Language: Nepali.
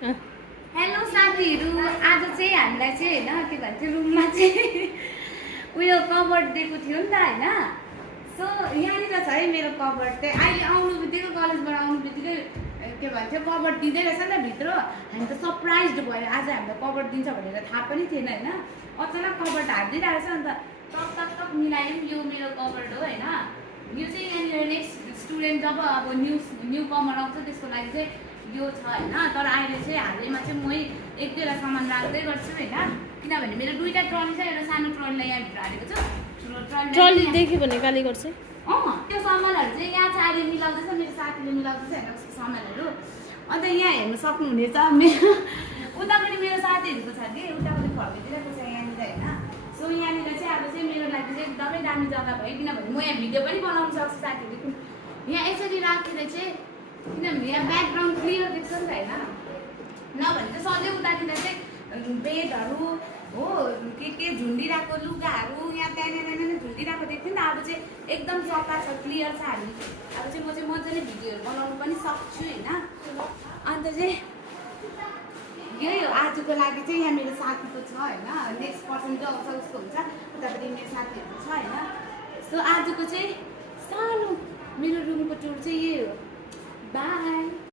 हेलो साथीहरू, आज चाहिँ हामीलाई चाहिँ होइन के भन्छ रुममा चाहिँ उयो कभर दिएको थियो नि त होइन। सो यहाँनिर छ है मेरो कभर चाहिँ अहिले आउनु बित्तिकै कलेजबाट आउनु बित्तिकै के भन्छ कभर दिँदै रहेछ नि त भित्र। हामी त सरप्राइज भयो, आज हामीलाई कभर दिन्छ भनेर थाहा पनि थिएन होइन। अचानक कभर हालिदिइरहेको रहेछ, अन्त टक टक मिलायौँ। यो मेरो कभर हो होइन। यो चाहिँ यहाँनिर नेक्स्ट स्टुडेन्ट जब अब न्यू कमर आउँछ त्यसको लागि चाहिँ यो छ होइन। तर अहिले चाहिँ हालैमा चाहिँ मै एक दुईवटा सामान राख्दै गर्छु होइन, किनभने मेरो दुईवटा ट्रली छ। एउटा सानो ट्रलीलाई यहाँभित्र हालेको छु, ठुलो ट्रली देख्यो भने गाली गर्छ। त्यो सामानहरू चाहिँ यहाँ चाहिँ अहिले मिलाउँदैछ, मेरो साथीले मिलाउँदैछ होइन उसको सामानहरू। अन्त यहाँ हेर्नु सक्नुहुनेछ मेरो उतापट्टि मेरो साथीहरूको छ कि उतापट्टि फर्किदिरहेको छ यहाँनिर होइन। सो यहाँनिर चाहिँ अब चाहिँ मेरो लागि चाहिँ एकदमै दामी जग्गा भयो, किनभने म यहाँ भिडियो पनि बनाउनु सक्छु साथीहरू। यहाँ यसरी राखेर चाहिँ किनभने यहाँ ब्याकग्राउन्ड क्लियर देख्छ नि त होइन। नभने चाहिँ सधैँ उतातिर चाहिँ बेडहरू हो के झुन्डिरहेको लुगाहरू यहाँ त्यहाँनिर झुन्डिरहेको देख्थ्यो नि त। अब चाहिँ एकदम सफा छ, क्लियर छ। हामी अब चाहिँ म चाहिँ मजाले भिडियोहरू बनाउनु पनि सक्छु होइन। अन्त चाहिँ यही हो आजको लागि चाहिँ। यहाँ मेरो साथीको छ होइन, नेक्स्ट पर्सन जो आउँछ उसको हुन्छ, उतापट्टि मेरो साथीहरू छ होइन। सो आजको चाहिँ सानो मेरो रुमको टुर चाहिँ यही हो। बाई।